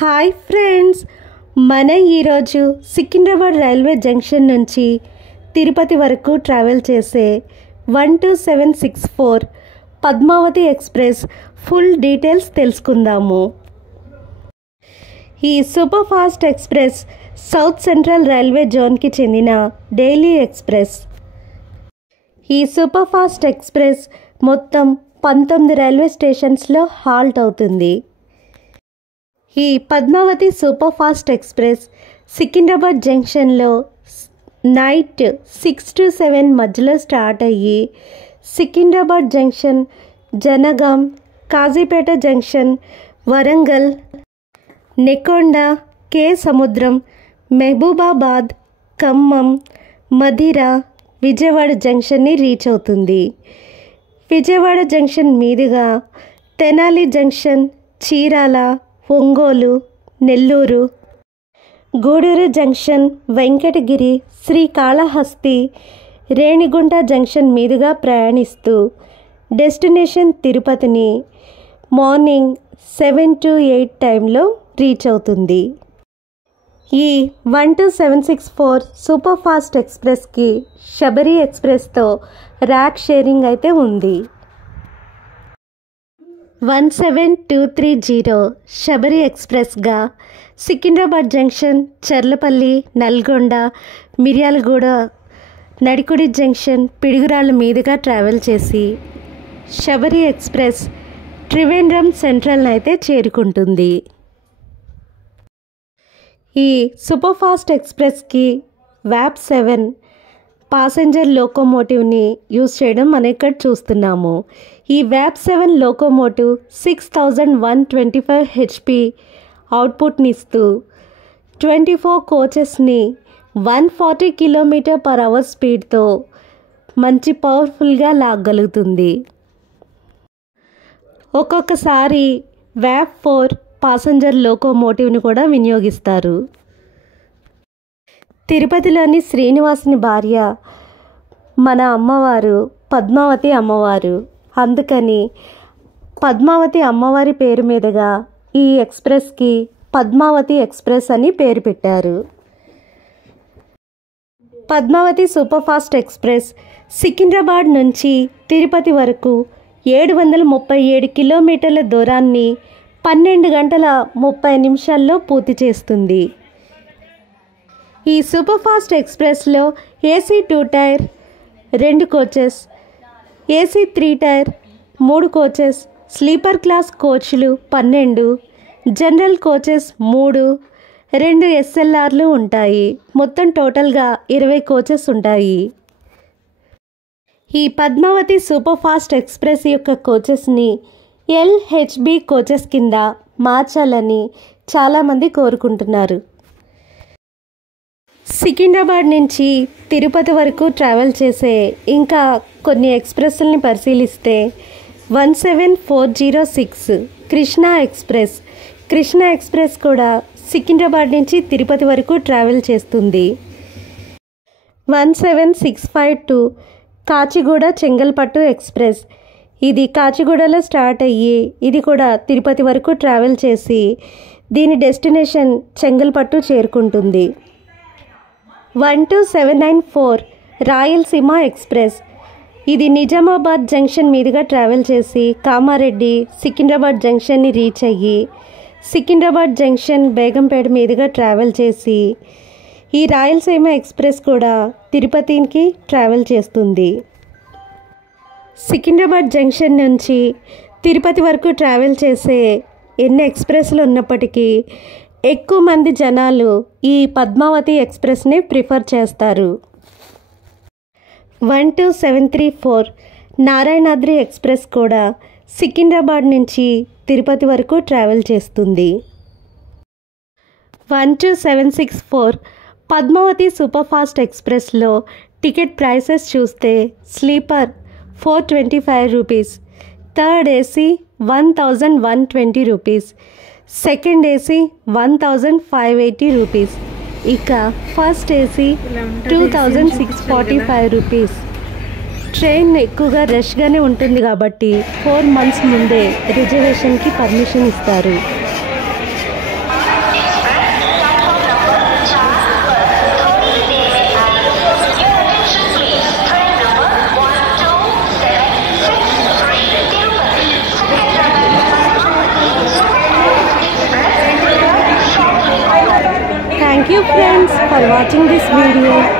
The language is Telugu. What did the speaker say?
హాయ్ ఫ్రెండ్స్, మనం ఈరోజు సికింద్రాబాద్ రైల్వే జంక్షన్ నుంచి తిరుపతి వరకు ట్రావెల్ చేసే 12764 పద్మావతి ఎక్స్ప్రెస్ ఫుల్ డీటెయిల్స్ తెలుసుకుందాము. ఈ super fast express south central railway జోన్కి చెందిన డైలీ ఎక్స్ప్రెస్. ఈ సూపర్ ఫాస్ట్ ఎక్స్ప్రెస్ మొత్తం 19 రైల్వే స్టేషన్స్లో హాల్ట్ అవుతుంది. ఈ Padmavathi super fast express Secunderabad జంక్షన్లో నైట్ 6 to 7 మధ్యలో స్టార్ట్ అయ్యి Secunderabad junction, Jangaon, Kazipet junction, Warangal, Nekonda, Kesamudram, Mahabubabad, Khammam, Madhira, Vijayawada జంక్షన్ని రీచ్ అవుతుంది. విజయవాడ జంక్షన్ మీదుగా Tenali junction, Chirala, Ongole, Nellore, Gudur junction, Venkatagiri, Srikalahasti, Renigunta junction మీదుగా ప్రయాణిస్తూ డెస్టినేషన్ తిరుపతిని మార్నింగ్ 7 to 8 టైంలో రీచ్ అవుతుంది. ఈ 12764 సూపర్ ఫాస్ట్ ఎక్స్ప్రెస్కి శబరి ఎక్స్ప్రెస్తో ర్యాక్ షేరింగ్ అయితే ఉంది. 17230 శబరి ఎక్స్ప్రెస్గా సికింద్రాబాద్ జంక్షన్, చర్లపల్లి, నల్గొండ, మిర్యాలగూడ, నడికుడి జంక్షన్, పిడుగురాళ్ళ మీదుగా ట్రావెల్ చేసి శబరి ఎక్స్ప్రెస్ త్రివేంద్రం సెంట్రల్ అయితే చేరుకుంటుంది. ఈ సూపర్ ఫాస్ట్ ఎక్స్ప్రెస్కి వ్యాప్ 7 పాసెంజర్ లోకోమోటివ్ని యూజ్ చేయడం మనం ఇక్కడ చూస్తున్నాము. ఈ వ్యాప్ 7 లోకోమోటివ్ 6125 HP అవుట్పుట్ని ఇస్తూ 24 కోచెస్ని 140 km/h స్పీడ్తో మంచి పవర్ఫుల్గా లాగగలుగుతుంది. ఒక్కొక్కసారి వ్యాప్ 4 పాసెంజర్ లోకోమోటివ్ని కూడా వినియోగిస్తారు. తిరుపతిలోని శ్రీనివాసుని భార్య మన అమ్మవారు పద్మావతి అమ్మవారు. అందుకని పద్మావతి అమ్మవారి పేరు మీదుగా ఈ ఎక్స్ప్రెస్కి పద్మావతి ఎక్స్ప్రెస్ అని పేరు పెట్టారు. Padmavati super fast express Secunderabad నుంచి తిరుపతి వరకు 737 కిలోమీటర్ల దూరాన్ని 12 గంటల 30 నిమిషాల్లో పూర్తి చేస్తుంది. ఈ సూపర్ ఫాస్ట్ ఎక్స్ప్రెస్లో AC 2 tier 2 coaches, AC 3 tier 3 coaches, sleeper class కోచ్లు 12, జనరల్ కోచెస్ 3, 2 SLRలు ఉంటాయి. మొత్తం టోటల్గా 20 కోచెస్ ఉంటాయి. ఈ పద్మావతి సూపర్ ఫాస్ట్ ఎక్స్ప్రెస్ యొక్క కోచెస్ని LHB కోచెస్ కింద మార్చాలని చాలామంది కోరుకుంటున్నారు. సికింద్రాబాద్ నుంచి తిరుపతి వరకు ట్రావెల్ చేసే ఇంకా కొన్ని ఎక్స్ప్రెస్లని పరిశీలిస్తే 17406 కృష్ణా ఎక్స్ప్రెస్. కృష్ణా ఎక్స్ప్రెస్ కూడా సికింద్రాబాద్ నుంచి తిరుపతి వరకు ట్రావెల్ చేస్తుంది. 17652 కాచిగూడ చెంగల్పట్టు ఎక్స్ప్రెస్. ఇది కాచిగూడలో స్టార్ట్ అయ్యి ఇది కూడా తిరుపతి వరకు ట్రావెల్ చేసి దీని డెస్టినేషన్ చెంగల్పట్టు చేరుకుంటుంది. 12794 రాయలసీమ ఎక్స్ప్రెస్. ఇది నిజామాబాద్ జంక్షన్ మీదుగా ట్రావెల్ చేసి కామారెడ్డి, సికింద్రాబాద్ జంక్షన్ని రీచ్ అయ్యి సికింద్రాబాద్ జంక్షన్, బేగంపేట మీదుగా ట్రావెల్ చేసి ఈ రాయలసీమ ఎక్స్ప్రెస్ కూడా తిరుపతికి ట్రావెల్ చేస్తుంది. సికింద్రాబాద్ జంక్షన్ నుంచి తిరుపతి వరకు ట్రావెల్ చేసే ఎన్ని ఎక్స్ప్రెస్లు ఉన్నప్పటికీ ఎక్కువ మంది జనాలు ఈ పద్మావతి ఎక్స్ప్రెస్ని ప్రిఫర్ చేస్తారు. 12734 నారాయణాద్రి ఎక్స్ప్రెస్ కూడా సికింద్రాబాద్ నుంచి తిరుపతి వరకు ట్రావెల్ చేస్తుంది. 12764 పద్మావతి సూపర్ ఫాస్ట్ ఎక్స్ప్రెస్లో టికెట్ ప్రైసెస్ చూస్తే sleeper 425 rupees, third AC 1120 rupees, second AC 1580 rupees, ఇక ఫస్ట్ ఏసీ 2645 రూపీస్. ట్రైన్ ఎక్కువగా రష్గానే ఉంటుంది కాబట్టి 4 months ముందే రిజర్వేషన్కి పర్మిషన్ ఇస్తారు. Thank you friends for watching this video.